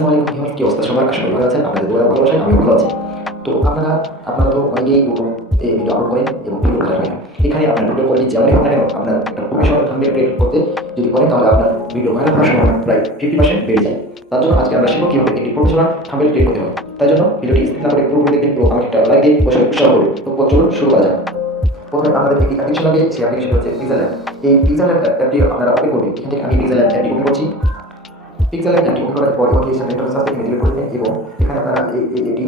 আসসালামু আলাইকুম ভিউয়ার্স, কি অবস্থা সবার? আশা করি ভালো আছেন। আপনাদের দোয়া ভালোবাসায় আমিও ভালো আছি। তো আপনারা তো অনেকেই ইউটিউবে ভিডিও আপলোড করেন এবং ভিডিও ভাইরাল হয় না। এখানে আপনার ভিডিও কোয়ালিটি যেমনই হোক না কেন, আপনার একটা প্রফেশনাল থাম্বনেল ক্রিয়েট করতে যদি পারেন তাহলে আপনার ভিডিও ভাইরাল হওয়ার সম্ভাবনা প্রায় 50% বেড়ে যায়। তার জন্য আজকে আমরা শিখব কীভাবে একটি প্রফেশনাল থাম্বনেল ক্রিয়েট করতে হয়। তাই জন্য ভিডিওটি স্কিপ না করে পুরোপুরি দেখবেন এবং আমাকে একটা লাইক দিয়ে বসে উৎসাহ করবে। তো চলুন শুরু করা যাক। প্রথমে আমাদের একটি অ্যাপ্লিকেশন লাগে, সেই অ্যাপ্লিকেশন হচ্ছে পিক্সেল ল্যাব। এই পিক্সেল ল্যাব অ্যাপটি আপনারা ওপেন করবেন। এখান থেকে আমি পিক্সেল ল্যাব অ্যাপটি ওপেন করছি। পিক্সেল অ্যাপটি ওপেন করার পর এটি ইন্টারফেস থেকে ডিলিট করবেন এবং এখানে আপনারা এটি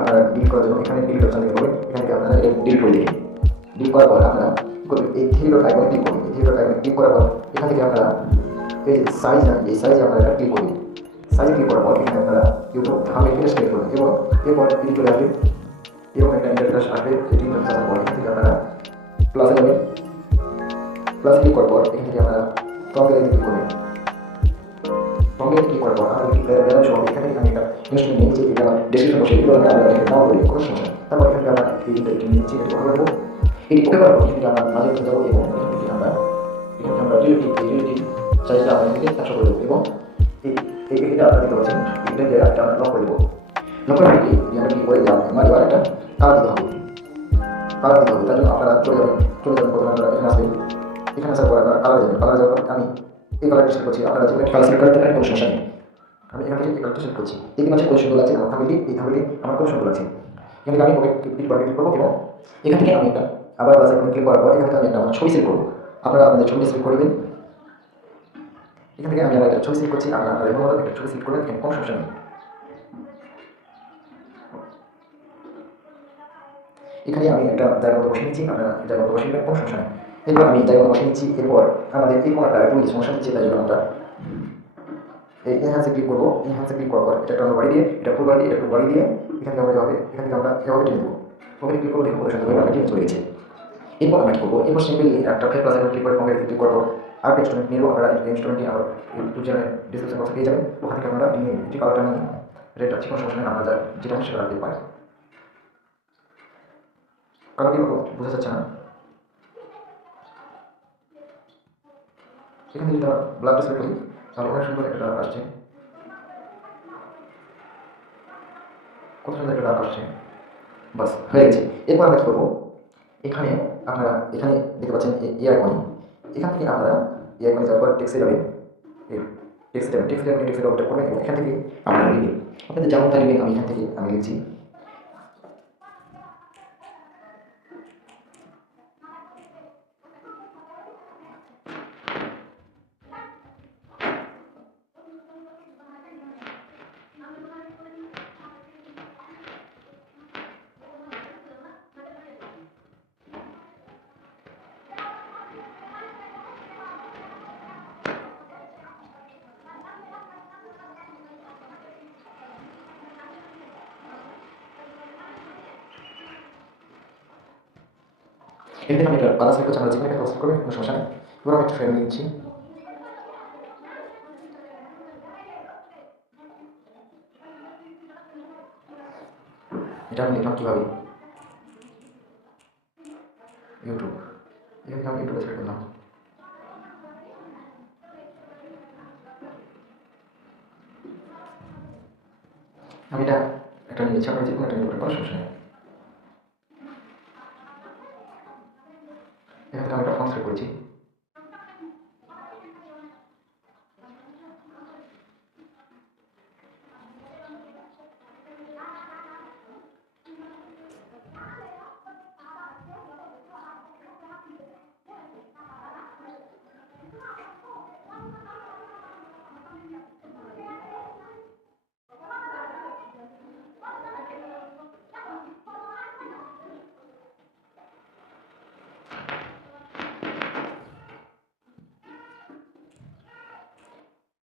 আপনারা ডিলিট করার জন্য এখানে ডিলিট অপশন থেকে পাবেন। এখান থেকে আপনারা এটা ডিলিট করে দেবেন। ডিলিট করার পর আপনারা কী করবেন, এই থ্রি ডট আইকনে ক্লিক করবেন। এই থ্রি ডট আইকনে ক্লিক করার পর এখান থেকে আপনারা এই সাইজ, এই সাইজে আপনারা এটা ক্লিক করবেন। সাইজে ক্লিক করার পর এখানে আপনারা ইউটিউব থাম্বনেল সিলেক্ট করবেন এবং এরপর এটি চলে আসবে এবং একটা ইন্টারফেস আসবে। এটি ইন্টারফেস আসার পর এখান থেকে আপনারা প্লাসে যাবেন। প্লাস ক্লিক করার পর এখান থেকে আপনারা টঙ্গেলে ক্লিক করবেন। টঙ্গেলে ক্লিক করার পর আমাদের ব্যালেন্স সহ এখানে আমি একটা ইনস্ট্রুমেন্ট নিয়েছি, এটা আমার ডেসক্রিপশন বসে এগুলো আমি আপনারা এখানে নাও করি, কোনো সমস্যা নেই। তারপর এখান থেকে আমরা এটি নিয়েছি, এটি ওকে করবো। এটি ওকে করার পর এখান থেকে আমরা মাঝে যাবো এবং এখান থেকে আমরা ডিলিটি সাইজটা আমরা এখানে 100 করে দেবো এবং এটা আপনারা দিতে পারছেন। এটা দিয়ে একটা আমরা লক করে দেবো। লক করার আগে আমরা কি করে যাব, আমার এবার একটা কালার দিতে হবে। কালার দিতে হবে, তার জন্য আপনারা চলে যাবেন প্রথমে আপনারা এখানে আসবেন। এখানে আসার পর আপনারা কালার যাবেন। কালার যাওয়ার পর আমি এই কালারটি সিলেক্ট করছি। আপনারা যে কোনো কালার সিলেক্ট করতে পারেন, কোনো সমস্যা নেই। আমি এখান থেকে এই কালারটি সিলেক্ট করছি। এই মাঝে কত সুন্দর লাগছে আমার থাম্বনেলটি, এই থাম্বনেলটি আমার খুব সুন্দর লাগছে। এখান থেকে আমি ওকে ক্লিক করবো এবং এখান থেকে আমি একটা আবার প্লাস আইকনে ক্লিক করার পর এখান থেকে আমি একটা আমার ছবি সিলেক্ট করবো। আপনারা আপনাদের ছবি সিলেক্ট করবেন। এখান থেকে আমি আমার একটা ছবি সিলেক্ট করছি। আপনারা আপনাদের মতো একটা ছবি সিলেক্ট করবেন, এখানে কোনো সমস্যা নেই। এখানে আমি একটা জায়গা মতো বসে নিচ্ছি, আপনারা জায়গা মতো বসে নেবেন, কোনো সমস্যা নেই। এরপর আমি জায়গা মতো বসে নিচ্ছি। এরপর আমাদের এই কোণাটা একটু সমস্যা দিচ্ছে, তাই জন্য আমরা এই এনহ্যান্সে ক্লিক করবো। এনহ্যান্সে ক্লিক করার পর এটা আমরা বাড়ি দিয়ে, এটা ফুল বাড়ি দিয়ে, এটা ফুল বাড়ি দিয়ে এখান থেকে আমরা যাবে, এখান থেকে আমরা এভাবে টেনে দেবো। ওকে ক্লিক করবো, দেখুন কত সুন্দরভাবে আমরা টেনে চলে গেছে। এরপর আমরা কী করবো, এরপর সিম্পলি একটা ফেস প্লাস ক্লিক করে কংগ্রেস ক্লিক করবো। আর ইনস্ট্রুমেন্ট নিয়ে আপনারা ইনস্ট্রুমেন্টটি আমার ইউটিউব চ্যানেল ডিসক্রিপশন বক্সে পেয়ে যাবেন। ওখান থেকে আপনারা নিয়ে যে কালারটা নিয়ে রেড আছে, কোনো সমস্যা নেই, আমরা যেটা সেটা রাখতে পারি। কালারটি মতো বোঝা যাচ্ছে না। সেখান থেকে যদি আমরা ব্লাড সিলেক্ট করি তাহলে অনেক সুন্দর একটা ডার্ক আসছে। কত সুন্দর একটা ডার্ক আসছে, বাস হয়ে গেছে। এরপর আমরা কী করবো, এখানে আপনারা এখানে দেখতে পাচ্ছেন এই আইকনে, এখান থেকে আপনারা এই আইকনে যাওয়ার পর টেক্সটে যাবেন। টেক্সটে আপনি টেক্সটের অপটা করবেন এবং এখান থেকে আপনারা লিখবেন আপনাদের যেমনটা লিখবেন। আমি এখান থেকে আমি লিখছি এখানে আমি একটা কালার সিলেক্ট করছি, আমরা যেখানে একটা সিলেক্ট করবেন, কোনো সমস্যা নেই। এবার আমি একটা ফ্রেম নিচ্ছি। এটা আমি লিখলাম কীভাবে, ইউটিউব। এখানে আমি ইউটিউবে সিলেক্ট করলাম। আমি এটা একটা নিয়েছি, আপনারা যে কোনো একটা নিতে পারেন, কোনো সমস্যা নেই। এখান থেকে আমি একটা ফর্ম সিলেক্ট করেছি।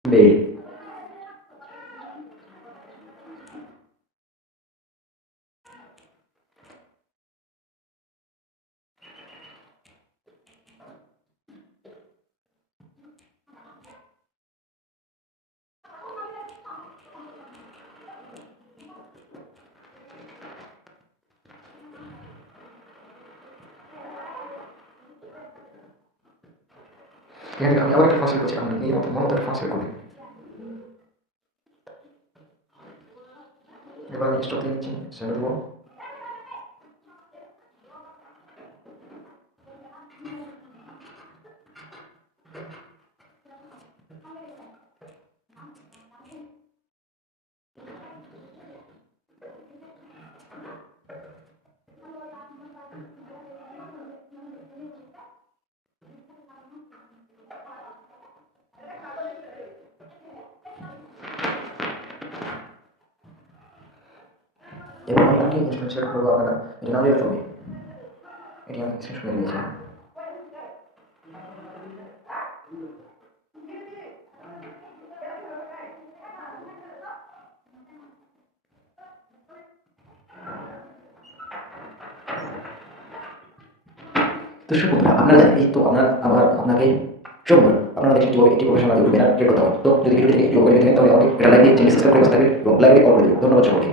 বেল এখানে আমি আবার একটা ফর্ম সিলেক্ট করছি। আপনি এই মতো একটা ফর্ম সিলেক্ট করবেন। এবার আমি স্টপ দিয়ে দিচ্ছি, ছেড়ে দেবো। এবার আমি একটি ইনস্ট্রুমেন্ট সিলেক্ট করবো, আপনারা এটা নাম দিলে চলবে। এটি আমি স্ক্রিনশট করে নিয়েছি। তো সে বন্ধুরা, আপনারা এই তো আপনাকে শুভবার, আপনারা দেখছেন কীভাবে একটি প্রফেশনাল ইউটিউব ব্যানার ক্রিয়েট করতে হয়। তো যদি ভিডিওটি থেকে একটু উপকারী থাকেন তাহলে আমাকে একটা লাইক দিয়ে চ্যানেল সাবস্ক্রাইব করে পাশে থাকবেন এবং লাইভে কল করে দেবেন। ধন্যবাদ সকলকে।